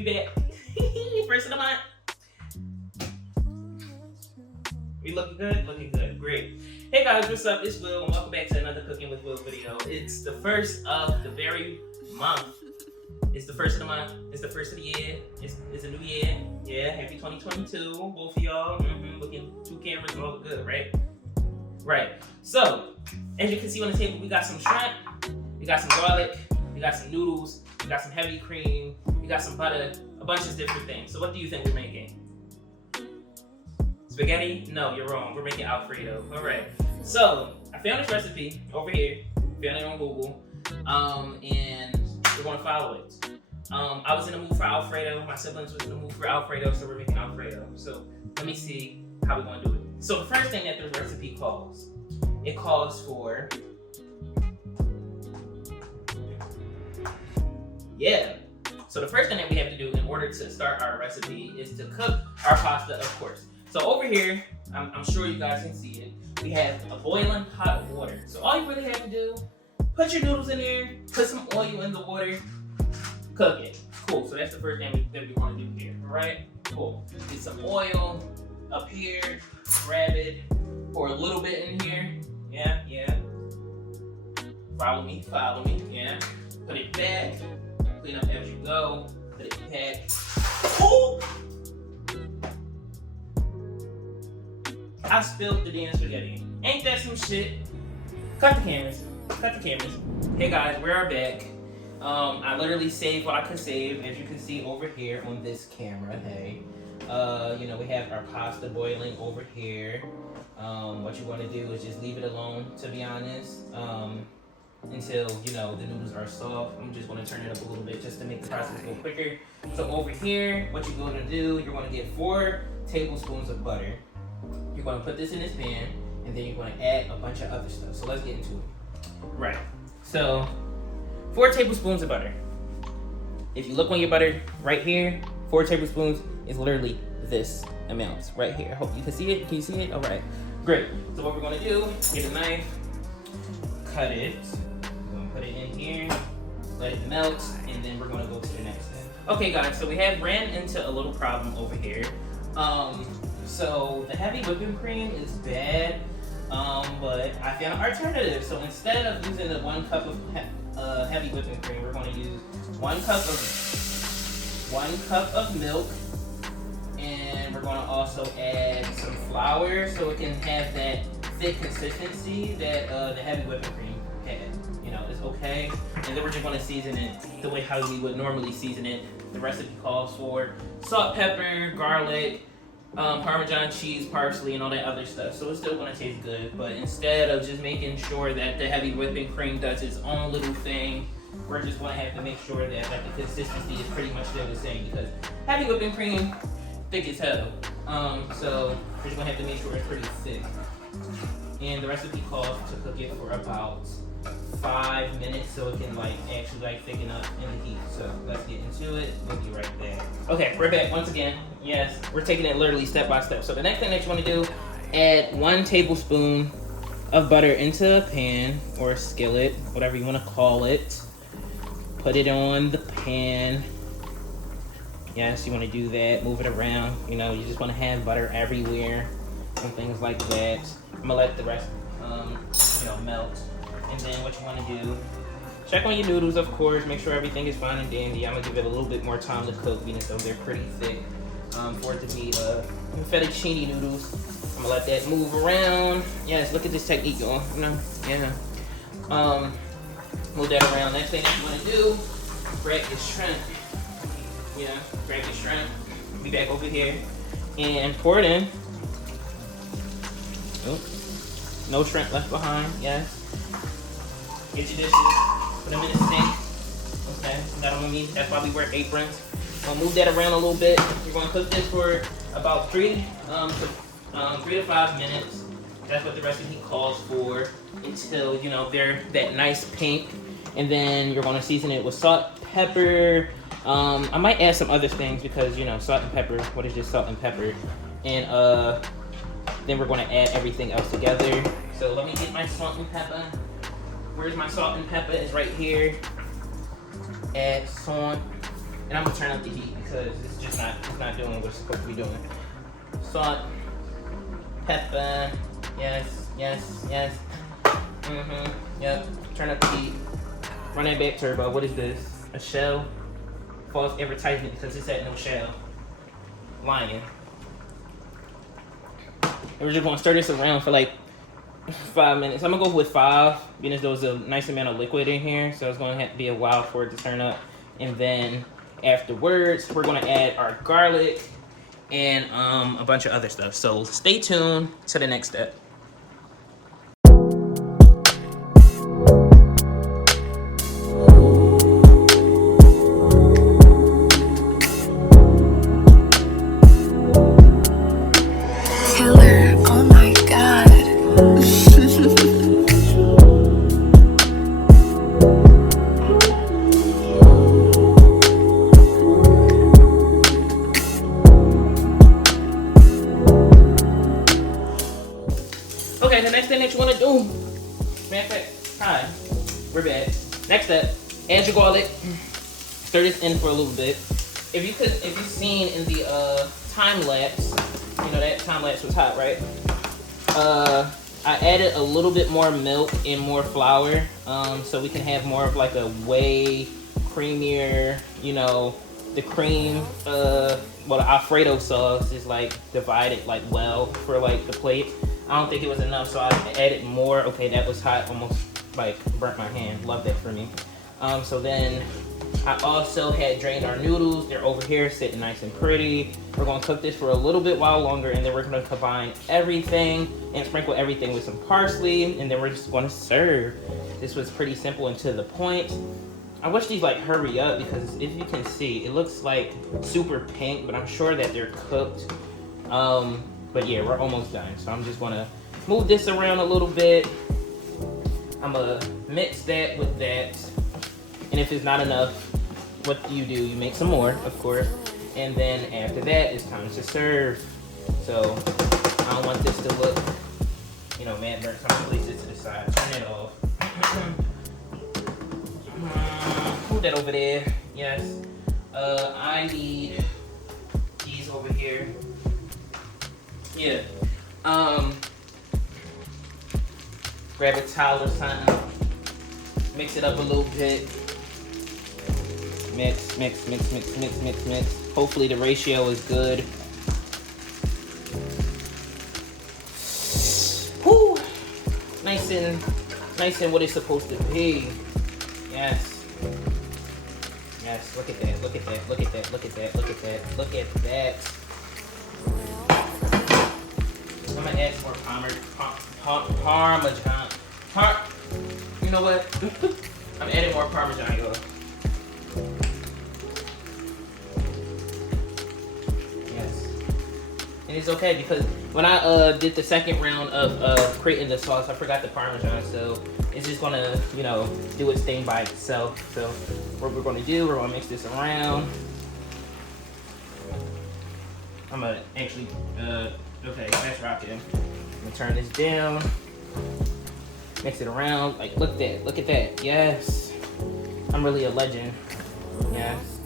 We back. First of the month. We looking good? Looking good. Great. Hey guys, what's up? It's Will, and welcome back to another Cooking with Will video. It's the first of the very month. It's the first of the month. It's the first of the year. It's a new year. Yeah, happy 2022, both of y'all. Looking 2 cameras, all good, right? Right. So, as you can see on the table, we got some shrimp, we got some garlic, we got some noodles, we got some heavy cream, we got some butter, a bunch of different things. So what do you think we're making? Spaghetti? No, you're wrong. We're making Alfredo. All right. So I found this recipe over here. Found it on Google, and we're going to follow it. I was in the mood for Alfredo. My siblings was in the mood for Alfredo, so we're making Alfredo. So let me see how we're going to do it. So the first thing that the recipe calls, it calls for, So the first thing that we have to do in order to start our recipe is to cook our pasta, of course. So over here, I'm sure you guys can see it, we have a boiling pot of water. So all you really have to do, put your noodles in there, put some oil in the water, cook it. Cool, so that's the first thing that we want to do here, all right? Cool. Get some oil up here, grab it, pour a little bit in here, yeah. Follow me, yeah. Put it back, clean up as you go, put it back. Ooh! I spilled the damn spaghetti. Ain't that some shit? Cut the cameras. Hey guys, we are back. I literally saved what I could save, as you can see over here on this camera. Hey, we have our pasta boiling over here. What you want to do is just leave it alone, to be honest, until the noodles are soft. I'm just going to turn it up a little bit just to make the process go quicker. So over here, what you're going to do, you're going to get 4 tablespoons of butter. You're going to put this in this pan, and then you're going to add a bunch of other stuff. So let's get into it. Right. So 4 tablespoons of butter. If you look on your butter right here, 4 tablespoons is literally this amount right here. Hope you can see it. Can you see it? All right. Great. So what we're going to do, get a knife, cut it. We're going to put it in here, let it melt, and then we're going to go to the next step. Okay, guys, so we have ran into a little problem over here. So the heavy whipping cream is bad, but I found an alternative. So instead of using the 1 cup of heavy whipping cream, we're going to use 1 cup of milk, and we're going to also add some flour so it can have that thick consistency that the heavy whipping cream has. It's okay. And then we're just going to season it the way how we would normally season it. The recipe calls for salt, pepper, garlic, Parmesan cheese, parsley, and all that other stuff. So it's still going to taste good, but instead of just making sure that the heavy whipping cream does its own little thing, we're just going to have to make sure that the consistency is pretty much still the same, because heavy whipping cream, thick as hell. So we're just going to have to make sure it's pretty thick. And the recipe calls to cook it for about 5 minutes so it can actually thicken up in the heat. So let's get into it. We'll be right back. Okay, we're back once again. Yes, we're taking it literally step by step. So the next thing that you want to do, add 1 tablespoon of butter into a pan or a skillet, whatever you want to call it. Put it on the pan. Yes, you want to do that. Move it around. You just want to have butter everywhere and things like that. I'm gonna let the rest, melt. And then what you want to do, check on your noodles, of course. Make sure everything is fine and dandy. I'm gonna give it a little bit more time to cook, so they're pretty thick. For it to be fettuccine noodles. I'm gonna let that move around. Yes, look at this technique, y'all. Move that around. Next thing that you want to do, grab your shrimp. Grab your shrimp. Be back over here and pour it in. Nope. No shrimp left behind. Yes. Get your dishes. Put them in the sink. Okay. That's what I mean. That's why we wear aprons. I'll move that around a little bit. You're going to cook this for about 3 to 5 minutes. That's what the recipe calls for, until they're that nice pink. And then you're going to season it with salt, pepper. I might add some other things because salt and pepper. What is just salt and pepper? And then we're going to add everything else together. So let me get my salt and pepper. Where's my salt and pepper? It's right here. Add salt. And I'm gonna turn up the heat because it's just not doing what it's supposed to be doing. Salt, pepper, yes. Yep. Turn up the heat. Run that back turbo. What is this? A shell? False advertisement because it's at no shell. Lying. And we're just gonna stir this around for like 5 minutes. I'm gonna go with 5 because there was a nice amount of liquid in here, so it's gonna have to be a while for it to turn up. And then afterwards, we're gonna add our garlic and a bunch of other stuff. So stay tuned to the next step. Okay, the next thing that you want to do, matter of fact, hi, we're back. Next step, add your garlic. Stir this in for a little bit. If you've seen in the time lapse, you know that time lapse was hot, right? I added a little bit more milk and more flour, so we can have more of like a way creamier, you know, the cream. Well, the Alfredo sauce is like divided like well for like the plate. I don't think it was enough, so I added more. Okay, that was hot, almost like burnt my hand. Love that for me. So then I also had drained our noodles. They're over here sitting nice and pretty. We're gonna cook this for a little bit while longer, and then we're gonna combine everything and sprinkle everything with some parsley, and then we're just gonna serve. This was pretty simple and to the point. I wish these like hurry up because if you can see, it looks like super pink, but I'm sure that they're cooked. But yeah, we're almost done. So I'm just gonna move this around a little bit. I'm gonna mix that with that. And if it's not enough, what do? You make some more, of course. And then after that, it's time to serve. So I don't want this to look, you know, mad burnt. So I'm gonna place it to the side, turn it off. Move that over there, yes. I need these over here. Yeah. Grab a towel or something. Mix it up a little bit. Mix. Hopefully the ratio is good. Whew. Nice and what it's supposed to be. Yes. Look at that. Look at that. I'm gonna add some more Parmesan. You know what? I'm adding more Parmesan, y'all. Yes. And it's okay because when I did the second round of creating the sauce, I forgot the Parmesan, so it's just gonna, you know, do its thing by itself. So what we're gonna do, we're gonna mix this around. I'm gonna actually, okay, that's rocking. I'm gonna turn this down. Mix it around. Like, look at that. Yes. I'm really a legend. Yes.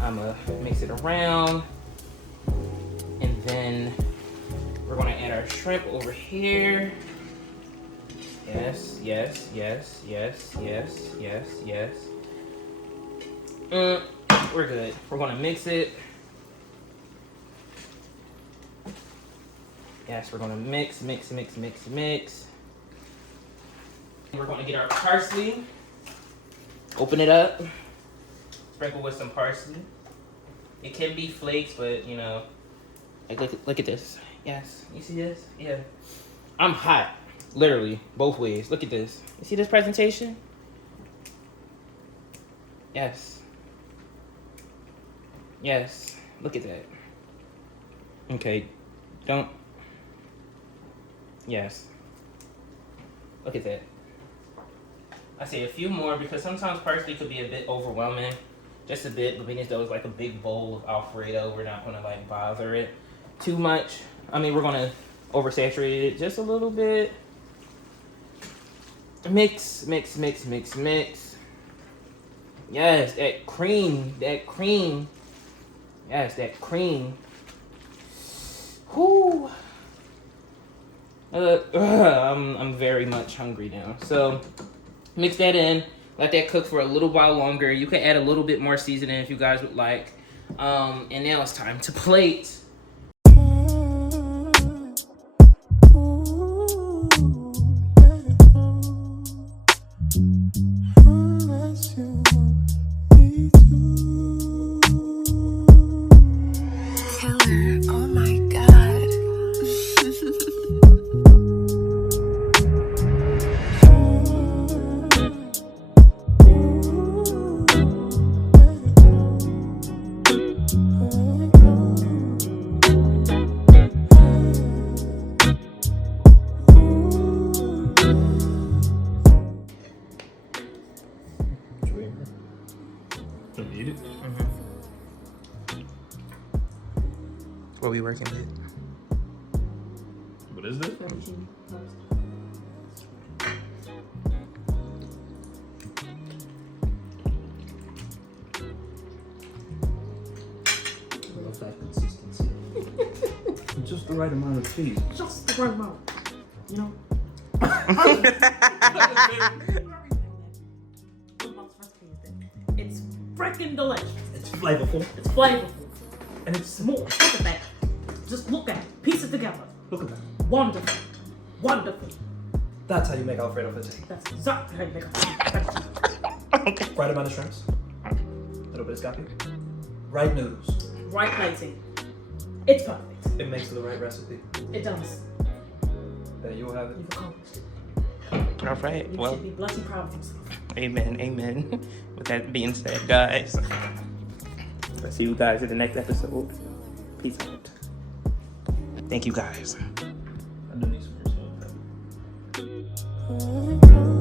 I'm gonna mix it around. And then we're gonna add our shrimp over here. Yes. We're good. We're gonna mix it. Yes, we're gonna mix. We're gonna get our parsley. Open it up. Sprinkle with some parsley. It can be flakes, but you know, like look at this. Yes, you see this? Yeah. I'm hot, literally both ways. Look at this. You see this presentation? Yes. Look at that. Okay, don't. Yes. Look at that. I say a few more because sometimes parsley could be a bit overwhelming. Just a bit, but being as though it's like a big bowl of Alfredo, we're not gonna like bother it too much. I mean, we're gonna oversaturate it just a little bit. Mix. Yes, that cream. Yes, that cream. Whoo. I'm very much hungry now. So mix that in. Let that cook for a little while longer. You can add a little bit more seasoning if you guys would like. And now it's time to plate. Eat it. What are we working with? What is this? I love that consistency. Just the right amount of cheese. Just the right amount. You know? It's freaking delicious. It's flavorful. It's flavorful. And it's More. Look at that. Just look at it. Piece it together. Look at that. Wonderful. Wonderful. That's how you make Alfredo fettuccine. That's exactly how you make it. Right amount of shrimps. A little bit of scallion. Right noodles. Right plating. It's perfect. It makes the right recipe. It does. There you will have it. You've accomplished it. All right. You Well, should be blessed and proud of yourself. amen. Amen. With that being said, guys, I'll see you guys in the next episode. Peace out. Thank you, guys. I do need some more salt.